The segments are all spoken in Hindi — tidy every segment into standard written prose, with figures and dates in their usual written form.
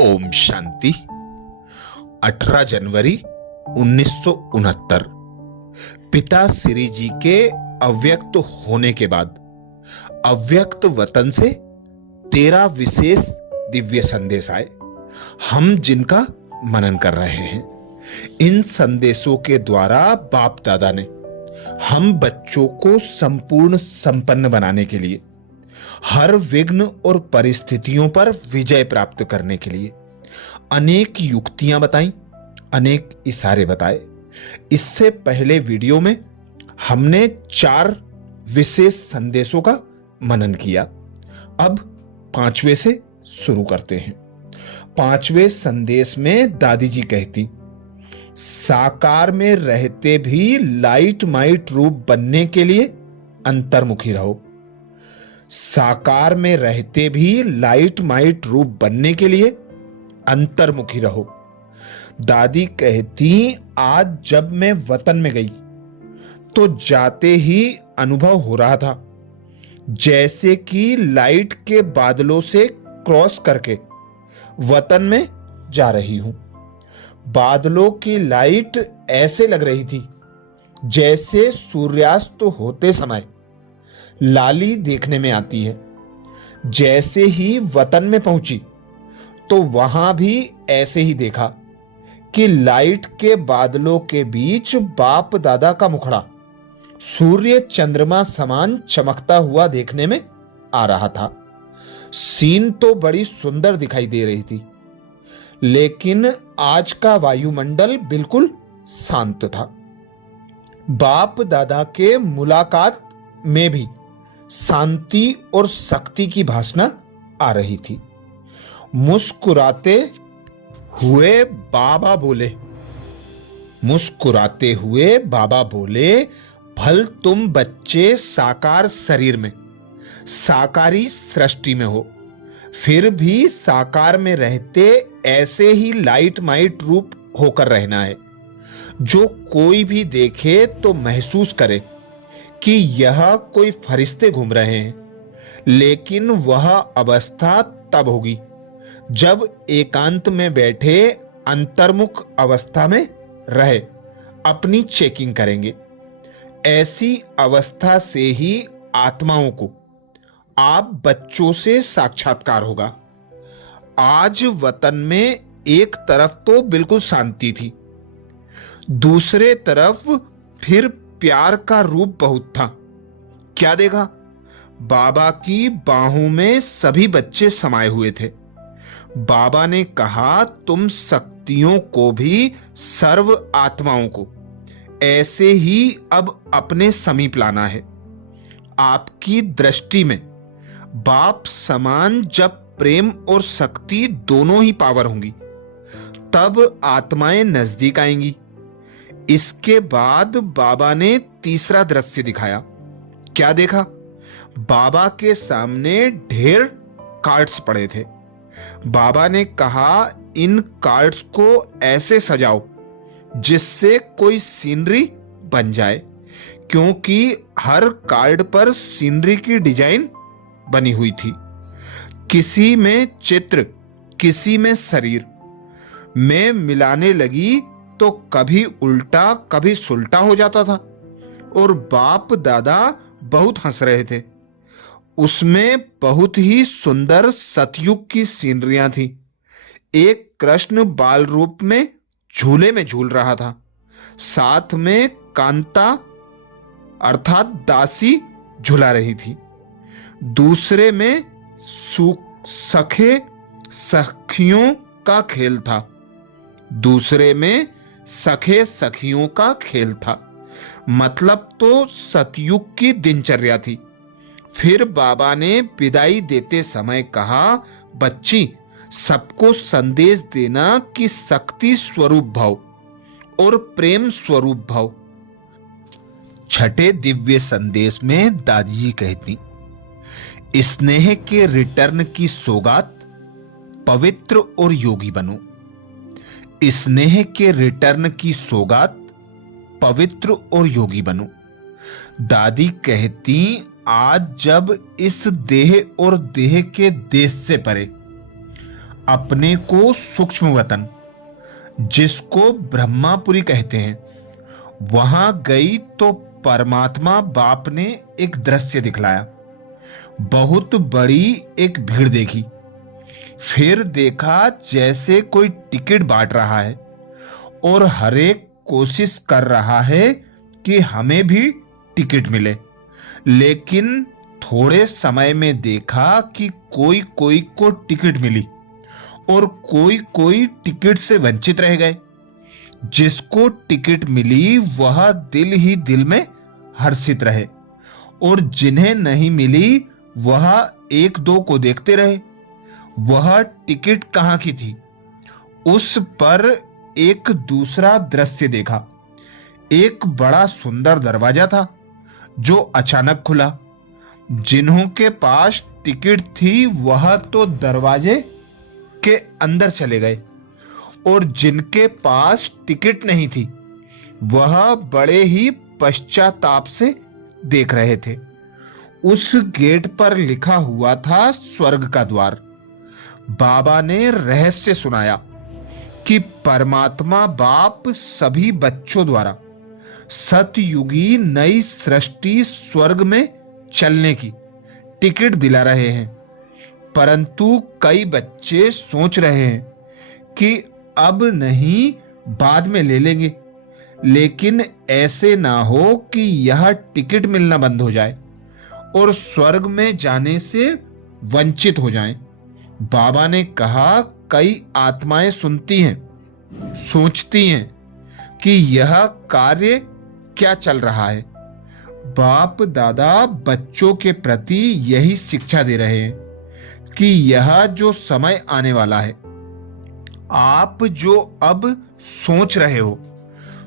ओम शांति। 18 जनवरी 1969 पिता श्री जी के अव्यक्त होने के बाद अव्यक्त वतन से 13 विशेष दिव्य संदेश आए, हम जिनका मनन कर रहे हैं। इन संदेशों के द्वारा बाप दादा ने हम बच्चों को संपूर्ण संपन्न बनाने के लिए, हर विघ्न और परिस्थितियों पर विजय प्राप्त करने के लिए अनेक युक्तियां बताई, अनेक इशारे बताए। इससे पहले वीडियो में हमने 4 विशेष संदेशों का मनन किया। अब 5वें से शुरू करते हैं। 5वें संदेश में दादी जी कहती, साकार में रहते भी लाइट माइट रूप बनने के लिए अंतर्मुखी रहो। साकार में रहते भी लाइट माइट रूप बनने के लिए अंतर्मुखी रहो। दादी कहती, आज जब मैं वतन में गई तो जाते ही अनुभव हो रहा था जैसे कि लाइट के बादलों से क्रॉस करके वतन में जा रही हूं। बादलों की लाइट ऐसे लग रही थी जैसे सूर्यास्त होते समय लाली देखने में आती है। जैसे ही वतन में पहुंची तो वहां भी ऐसे ही देखा कि लाइट के बादलों के बीच बाप दादा का मुखड़ा सूर्य चंद्रमा समान चमकता हुआ देखने में आ रहा था। सीन तो बड़ी सुंदर दिखाई दे रही थी, लेकिन आज का वायुमंडल बिल्कुल शांत था। बाप दादा के मुलाकात में भी शांति और शक्ति की भासना आ रही थी। मुस्कुराते हुए बाबा बोले, मुस्कुराते हुए बाबा बोले, भल तुम बच्चे साकार शरीर में, साकारी सृष्टि में हो, फिर भी साकार में रहते ऐसे ही लाइट माइट रूप होकर रहना है। जो कोई भी देखे तो महसूस करे कि यह कोई फरिश्ते घूम रहे हैं, लेकिन वह अवस्था तब होगी जब एकांत में बैठे अंतर्मुख अवस्था में रहे अपनी चेकिंग करेंगे। ऐसी अवस्था से ही आत्माओं को आप बच्चों से साक्षात्कार होगा। आज वतन में एक तरफ तो बिल्कुल शांति थी, दूसरे तरफ फिर प्यार का रूप बहुत था। क्या देखा? बाबा की बाहों में सभी बच्चे समाये हुए थे। बाबा ने कहा, तुम शक्तियों को भी, सर्व आत्माओं को ऐसे ही अब अपने समीप लाना है। आपकी दृष्टि में बाप समान जब प्रेम और शक्ति दोनों ही पावर होंगी, तब आत्माएं नजदीक आएंगी। इसके बाद बाबा ने तीसरा दृश्य दिखाया। क्या देखा? बाबा के सामने ढेर कार्ड्स पड़े थे। बाबा ने कहा, इन कार्ड्स को ऐसे सजाओ जिससे कोई सीनरी बन जाए, क्योंकि हर कार्ड पर सीनरी की डिजाइन बनी हुई थी। किसी में चित्र, किसी में शरीर में मिलाने लगी तो कभी उल्टा कभी सुलटा हो जाता था, और बाप दादा बहुत हंस रहे थे। उसमें बहुत ही सुंदर सतयुग की सीनरियां थी। एक कृष्ण बाल रूप में झूले में झूल रहा था, साथ में कांता अर्थात दासी झूला रही थी। दूसरे में सखे सखियों का खेल था। दूसरे में सखे सखियों का खेल था, मतलब तो सतयुग की दिनचर्या थी। फिर बाबा ने विदाई देते समय कहा, बच्ची, सबको संदेश देना कि शक्ति स्वरूप भाव और प्रेम स्वरूप भाव। 6ठे दिव्य संदेश में दादी जी कहती, स्नेह के रिटर्न की सौगात, पवित्र और योगी बनो। स्नेह के रिटर्न की सौगात, पवित्र और योगी बनो। दादी कहती, आज जब इस देह और देह के देश से परे अपने को सूक्ष्म वतन, जिसको ब्रह्मापुरी कहते हैं, वहां गई तो परमात्मा बाप ने एक दृश्य दिखलाया। बहुत बड़ी एक भीड़ देखी। फिर देखा जैसे कोई टिकट बांट रहा है और हर एक कोशिश कर रहा है कि हमें भी टिकट मिले, लेकिन थोड़े समय में देखा कि कोई कोई को टिकट मिली और कोई कोई टिकट से वंचित रह गए। जिसको टिकट मिली वह दिल ही दिल में हर्षित रहे और जिन्हें नहीं मिली वह एक दो को देखते रहे। वह टिकट कहां की थी, उस पर एक दूसरा दृश्य देखा। एक बड़ा सुंदर दरवाजा था जो अचानक खुला। जिन्हों के पास टिकट थी वह तो दरवाजे के अंदर चले गए और जिनके पास टिकट नहीं थी वह बड़े ही पश्चाताप से देख रहे थे। उस गेट पर लिखा हुआ था स्वर्ग का द्वार। बाबा ने रहस्य सुनाया कि परमात्मा बाप सभी बच्चों द्वारा सतयुगी नई सृष्टि स्वर्ग में चलने की टिकट दिला रहे हैं, परंतु कई बच्चे सोच रहे हैं कि अब नहीं, बाद में ले लेंगे। लेकिन ऐसे ना हो कि यह टिकट मिलना बंद हो जाए और स्वर्ग में जाने से वंचित हो जाएं। बाबा ने कहा, कई आत्माएं सुनती हैं, सोचती हैं कि यह कार्य क्या चल रहा है। बाप दादा बच्चों के प्रति यही शिक्षा दे रहे हैं कि यह जो समय आने वाला है, आप जो अब सोच रहे हो,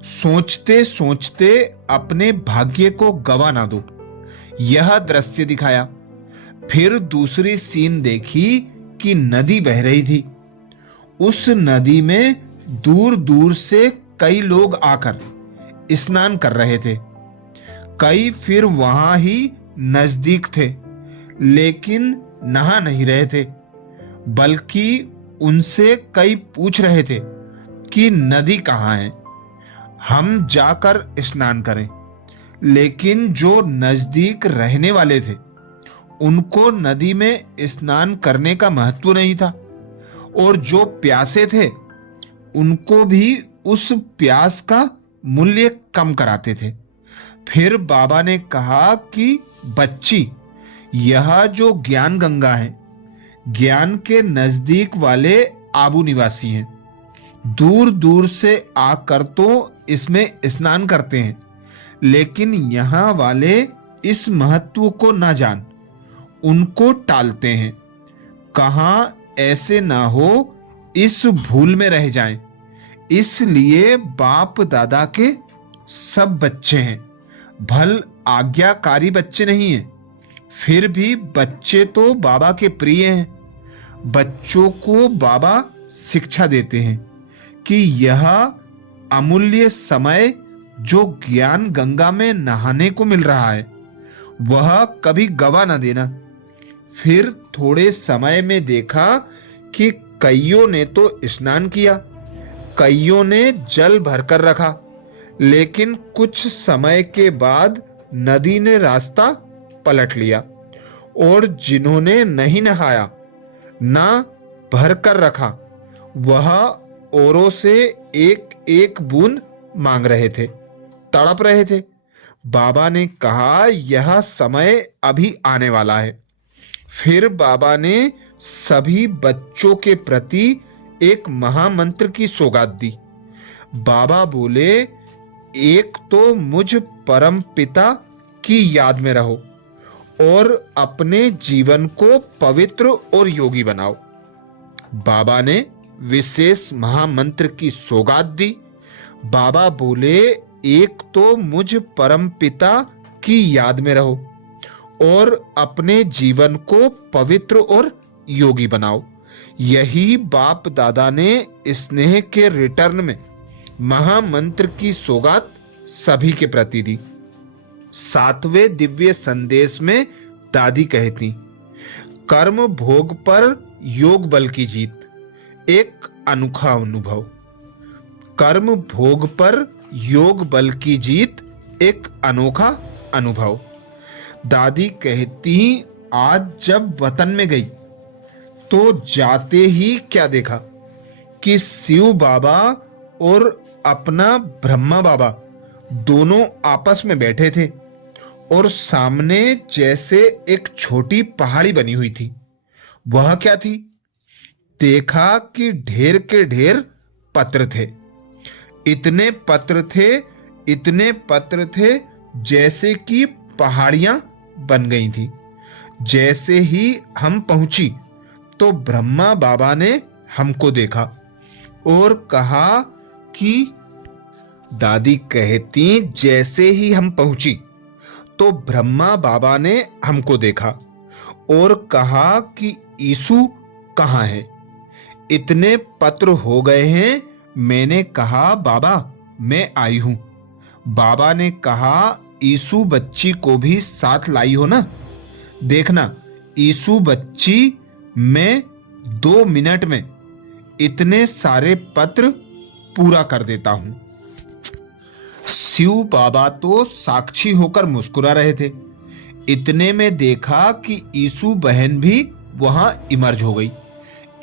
सोचते सोचते अपने भाग्य को गवा ना दो। यह दृश्य दिखाया। फिर दूसरी सीन देखी कि नदी बह रही थी। उस नदी में दूर दूर से कई लोग आकर स्नान कर रहे थे। कई फिर वहां ही नजदीक थे, लेकिन नहा नहीं रहे थे, बल्कि उनसे कई पूछ रहे थे कि नदी कहाँ है, हम जाकर स्नान करें। लेकिन जो नजदीक रहने वाले थे उनको नदी में स्नान करने का महत्व नहीं था, और जो प्यासे थे उनको भी उस प्यास का मूल्य कम कराते थे। फिर बाबा ने कहा कि बच्ची, यह जो ज्ञान गंगा है, ज्ञान के नजदीक वाले आबू निवासी हैं। दूर दूर से आकर तो इसमें स्नान करते हैं, लेकिन यहाँ वाले इस महत्व को ना जान उनको टालते हैं। कहाँ ऐसे ना हो इस भूल में रह जाएं। इसलिए बाप दादा के सब बच्चे हैं, भल आज्ञाकारी बच्चे नहीं हैं, फिर भी बच्चे तो बाबा के प्रिय हैं। बच्चों को बाबा शिक्षा देते हैं कि यह अमूल्य समय जो ज्ञान गंगा में नहाने को मिल रहा है वह कभी गवा न देना। फिर थोड़े समय में देखा कि कईयों ने तो स्नान किया, कईयों ने जल भरकर रखा, लेकिन कुछ समय के बाद नदी ने रास्ता पलट लिया और जिन्होंने नहीं नहाया ना भर कर रखा वह औरों से एक एक बूंद मांग रहे थे, तड़प रहे थे। बाबा ने कहा, यह समय अभी आने वाला है। फिर बाबा ने सभी बच्चों के प्रति एक महामंत्र की सौगात दी। बाबा बोले, एक तो मुझ परम पिता की याद में रहो और अपने जीवन को पवित्र और योगी बनाओ। बाबा ने विशेष महामंत्र की सौगात दी। बाबा बोले, एक तो मुझ परम पिता की याद में रहो और अपने जीवन को पवित्र और योगी बनाओ। यही बाप दादा ने स्नेह के रिटर्न में महामंत्र की सौगात सभी के प्रति दी। 7वें दिव्य संदेश में दादी कहती, कर्म भोग पर योग बल की जीत, एक अनोखा अनुभव। कर्म भोग पर योग बल की जीत, एक अनोखा अनुभव। दादी कहती, आज जब वतन में गई तो जाते ही क्या देखा कि शिव बाबा और अपना ब्रह्मा बाबा दोनों आपस में बैठे थे और सामने जैसे एक छोटी पहाड़ी बनी हुई थी। वह क्या थी? देखा कि ढेर के ढेर पत्र थे। इतने पत्र थे, इतने पत्र थे जैसे कि पहाड़ियां बन गई थी। जैसे ही हम पहुंची तो ब्रह्मा बाबा ने हमको देखा और कहा कि, दादी कहती, जैसे ही हम पहुंची तो ब्रह्मा बाबा ने हमको देखा और कहा कि यीशु कहाँ है? इतने पत्र हो गए हैं। मैंने कहा, बाबा मैं आई हूं। बाबा ने कहा, यीशु बच्ची को भी साथ लाई हो ना? देखना, यीशु बच्ची मैं 2 मिनट में इतने सारे पत्र पूरा कर देता हूं। शिव बाबा तो साक्षी होकर मुस्कुरा रहे थे। इतने में देखा कि यीशु बहन भी वहां इमर्ज हो गई।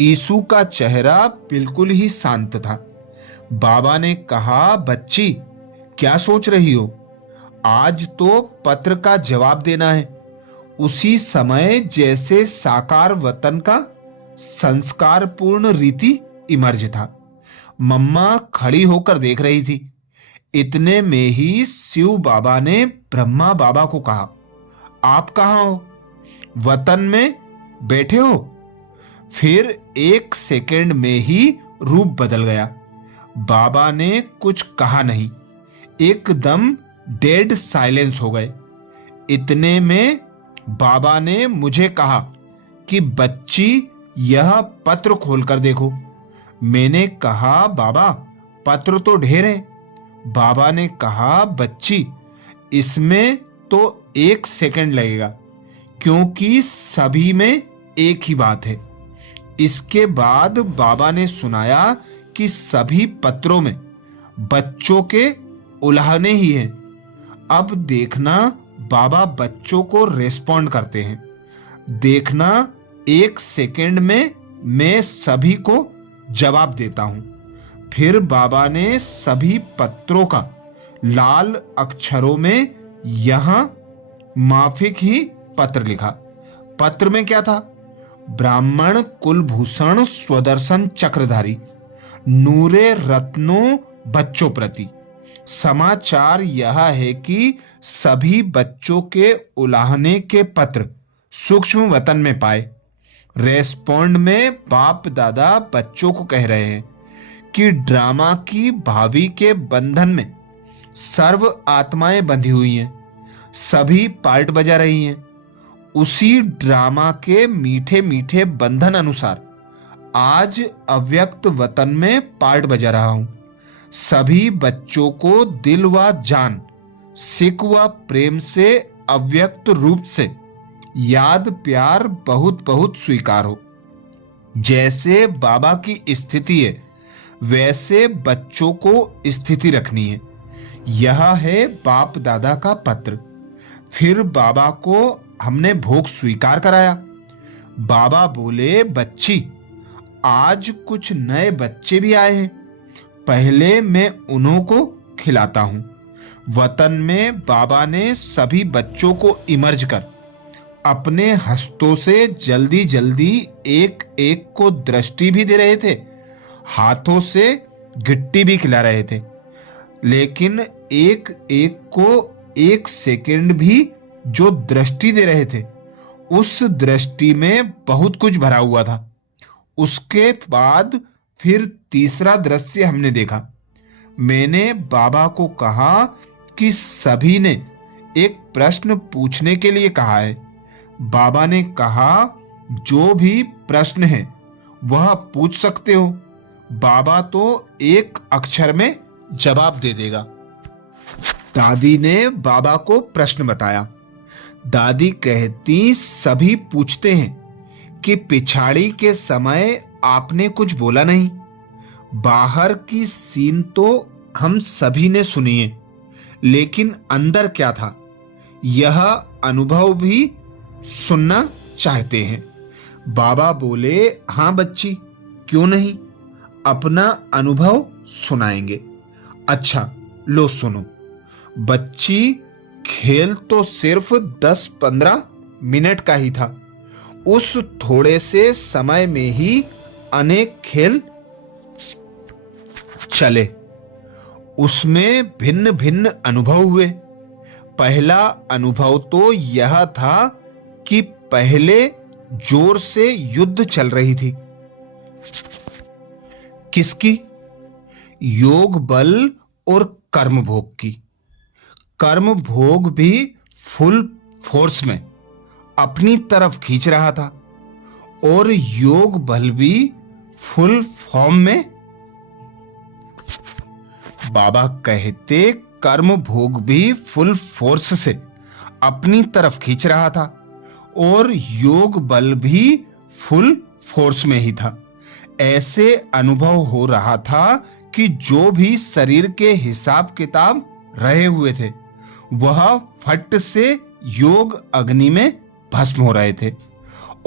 यीशु का चेहरा बिल्कुल ही शांत था। बाबा ने कहा, बच्ची क्या सोच रही हो? आज तो पत्र का जवाब देना है। उसी समय जैसे साकार वतन का संस्कारपूर्ण रीति इमर्ज था। मम्मा खड़ी होकर देख रही थी। इतने में ही शिव बाबा ने ब्रह्मा बाबा को कहा, आप कहाँ हो? वतन में बैठे हो? फिर 1 सेकंड में ही रूप बदल गया। बाबा ने कुछ कहा नहीं। एकदम डेड साइलेंस हो गए। इतने में बाबा ने मुझे कहा कि बच्ची यह पत्र खोलकर देखो। मैंने कहा, बाबा पत्र तो ढेर है। बाबा ने कहा, बच्ची इसमें तो 1 सेकंड लगेगा क्योंकि सभी में एक ही बात है। इसके बाद बाबा ने सुनाया कि सभी पत्रों में बच्चों के उल्हाने ही हैं। अब देखना, बाबा बच्चों को रेस्पॉन्ड करते हैं। देखना, 1 सेकंड में मैं सभी को जवाब देता हूं। फिर बाबा ने सभी पत्रों का लाल अक्षरों में यहां माफिक ही पत्र लिखा। पत्र में क्या था? ब्राह्मण कुलभूषण स्वदर्शन चक्रधारी, नूरे रत्नों बच्चों प्रति। समाचार यह है कि सभी बच्चों के उलाहने के पत्र सूक्ष्म वतन में पाए। रेस्पॉन्ड में बाप दादा बच्चों को कह रहे हैं कि ड्रामा की भावी के बंधन में सर्व आत्माएं बंधी हुई हैं। सभी पार्ट बजा रही हैं। उसी ड्रामा के मीठे मीठे बंधन अनुसार आज अव्यक्त वतन में पार्ट बजा रहा हूं। सभी बच्चों को दिल व जान, सिक व प्रेम से अव्यक्त रूप से याद प्यार बहुत बहुत स्वीकार हो। जैसे बाबा की स्थिति है वैसे बच्चों को स्थिति रखनी है। यह है बाप दादा का पत्र। फिर बाबा को हमने भोग स्वीकार कराया। बाबा बोले, बच्ची आज कुछ नए बच्चे भी आए हैं, पहले मैं उन्हों को खिलाता हूं। वतन में बाबा ने सभी बच्चों को इमर्ज कर अपने हस्तों से जल्दी जल्दी एक एक को दृष्टि भी दे रहे थे, हाथों से गिट्टी भी खिला रहे थे। लेकिन एक एक को 1 सेकंड भी जो दृष्टि दे रहे थे उस दृष्टि में बहुत कुछ भरा हुआ था। उसके बाद फिर तीसरा दृश्य हमने देखा। मैंने बाबा को कहा कि सभी ने एक प्रश्न पूछने के लिए कहा है। बाबा ने कहा, जो भी प्रश्न है वह पूछ सकते हो। बाबा तो एक अक्षर में जवाब दे देगा। दादी ने बाबा को प्रश्न बताया। दादी कहती, सभी पूछते हैं कि पिछाड़ी के समय आपने कुछ बोला नहीं। बाहर की सीन तो हम सभी ने सुनी है, लेकिन अंदर क्या था यह अनुभव भी सुनना चाहते हैं। बाबा बोले, हाँ बच्ची, क्यों नहीं, अपना अनुभव सुनाएंगे। अच्छा लो सुनो। बच्ची, खेल तो सिर्फ 10-15 मिनट का ही था। उस थोड़े से समय में ही अनेक खेल चले। उसमें भिन्न भिन्न अनुभव हुए। पहला अनुभव तो यह था कि पहले जोर से युद्ध चल रही थी। किसकी? योग बल और कर्म भोग की। कर्म भोग भी फुल फोर्स में अपनी तरफ खींच रहा था और योग बल भी फुल फॉर्म में। बाबा कहते कर्म भोग भी फुल फोर्स से अपनी तरफ खींच रहा था और योग बल भी फुल फोर्स में ही था। ऐसे अनुभव हो रहा था कि जो भी शरीर के हिसाब किताब रहे हुए थे वह फट से योग अग्नि में भस्म हो रहे थे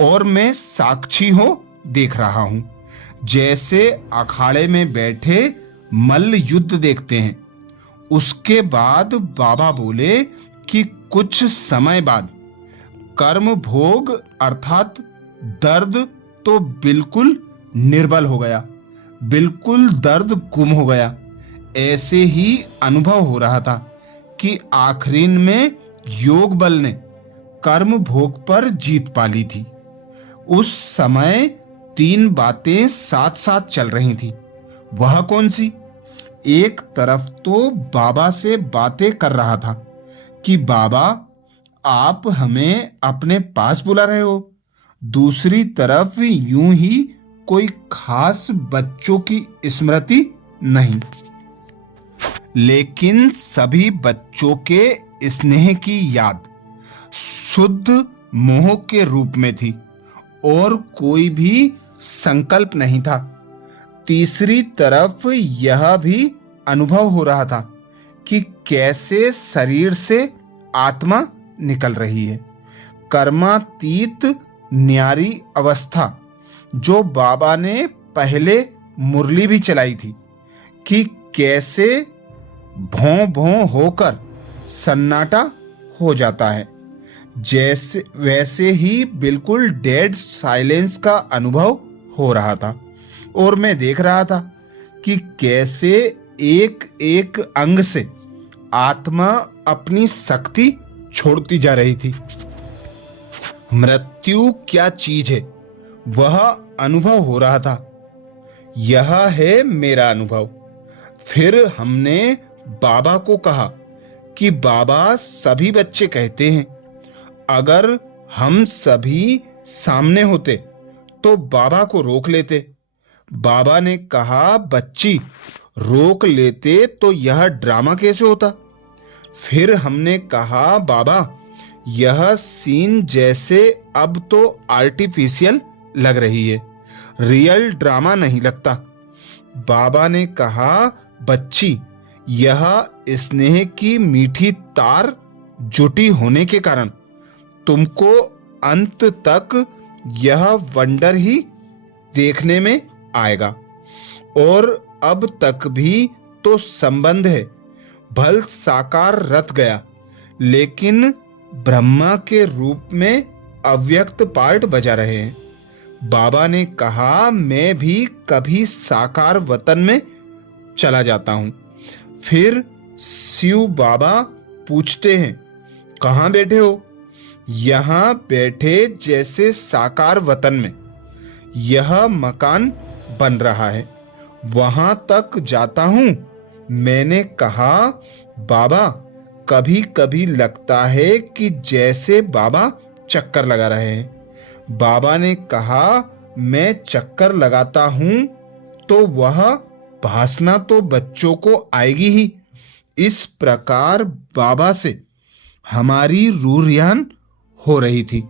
और मैं साक्षी हो देख रहा हूं। जैसे अखाड़े में बैठे मल्ल युद्ध देखते हैं। उसके बाद बाबा बोले कि कुछ समय बाद कर्म भोग अर्थात दर्द तो बिल्कुल निर्बल हो गया, बिल्कुल दर्द गुम हो गया। ऐसे ही अनुभव हो रहा था कि आखिरी में योग बल ने कर्म भोग पर जीत पा ली थी। उस समय 3 बातें साथ साथ चल रही थी। वह कौन सी? एक तरफ तो बाबा से बातें कर रहा था कि बाबा आप हमें अपने पास बुला रहे हो। दूसरी तरफ यूं ही कोई खास बच्चों की स्मृति नहीं, लेकिन सभी बच्चों के स्नेह की याद शुद्ध मोह के रूप में थी और कोई भी संकल्प नहीं था। तीसरी तरफ यह भी अनुभव हो रहा था कि कैसे शरीर से आत्मा निकल रही है। कर्मातीत न्यारी अवस्था जो बाबा ने पहले मुरली भी चलाई थी कि कैसे भों भों होकर सन्नाटा हो जाता है, जैसे वैसे ही बिल्कुल डेड साइलेंस का अनुभव हो रहा था। और मैं देख रहा था कि कैसे एक एक अंग से आत्मा अपनी शक्ति छोड़ती जा रही थी। मृत्यु क्या चीज है वह अनुभव हो रहा था। यह है मेरा अनुभव। फिर हमने बाबा को कहा कि बाबा सभी बच्चे कहते हैं अगर हम सभी सामने होते तो बाबा को रोक लेते। बाबा ने कहा बच्ची रोक लेते तो यह ड्रामा कैसे होता। फिर हमने कहा बाबा यह सीन जैसे अब तो आर्टिफिशियल लग रही है, रियल ड्रामा नहीं लगता। बाबा ने कहा बच्ची यह स्नेह की मीठी तार जुटी होने के कारण तुमको अंत तक यह वंडर ही देखने में आएगा। और अब तक भी तो संबंध है, भल साकार रत गया लेकिन ब्रह्मा के रूप में अव्यक्त पार्ट बजा रहे हैं। बाबा ने कहा मैं भी कभी साकार वतन में चला जाता हूं। फिर शिव बाबा पूछते हैं कहां बैठे हो? यहां बैठे जैसे साकार वतन में यह मकान बन रहा है वहां तक जाता हूं। मैंने कहा बाबा कभी कभी लगता है कि जैसे बाबा चक्कर लगा रहे हैं। बाबा ने कहा मैं चक्कर लगाता हूं तो वह भासना तो बच्चों को आएगी ही। इस प्रकार बाबा से हमारी रूह रियान हो रही थी।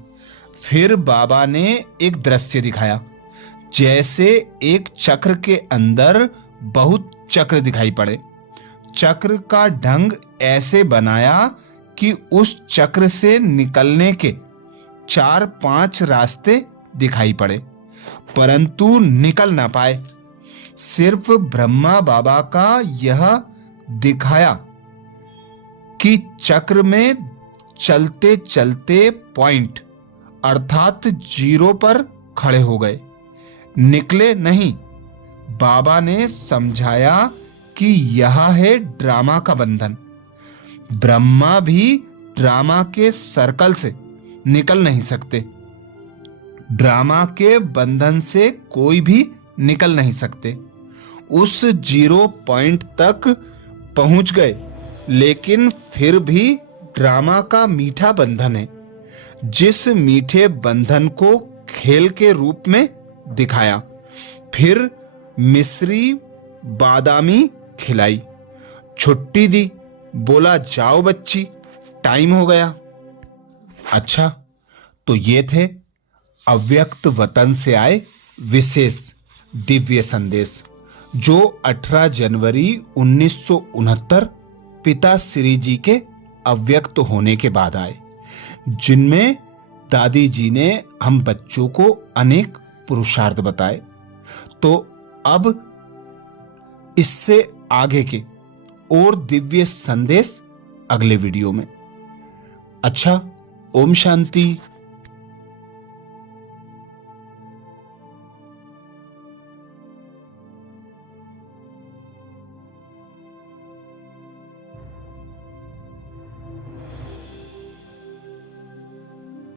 फिर बाबा ने एक दृश्य दिखाया जैसे एक चक्र के अंदर बहुत चक्र दिखाई पड़े। चक्र का ढंग ऐसे बनाया कि उस चक्र से निकलने के 4-5 रास्ते दिखाई पड़े, परंतु निकल ना पाए। सिर्फ ब्रह्मा बाबा का यह दिखाया कि चक्र में चलते चलते पॉइंट अर्थात जीरो पर खड़े हो गए, निकले नहीं। बाबा ने समझाया कि यह है ड्रामा का बंधन। ब्रह्मा भी ड्रामा के सर्कल से निकल नहीं सकते। ड्रामा के बंधन से कोई भी निकल नहीं सकते। उस जीरो पॉइंट तक पहुंच गए, लेकिन फिर भी ड्रामा का मीठा बंधन है। जिस मीठे बंधन को खेल के रूप में दिखाया, फिर मिश्री बादामी खिलाई, छुट्टी दी, बोला जाओ बच्ची, टाइम हो गया। अच्छा, तो ये थे अव्यक्त वतन से आए विशेष दिव्य संदेश, जो 18 जनवरी 1969 पिता श्री जी के अव्यक्त होने के बाद आए, जिनमें दादी जी ने हम बच्चों को अनेक पुरुषार्थ बताए। तो अब इससे आगे के और दिव्य संदेश अगले वीडियो में। अच्छा, ओम शांति।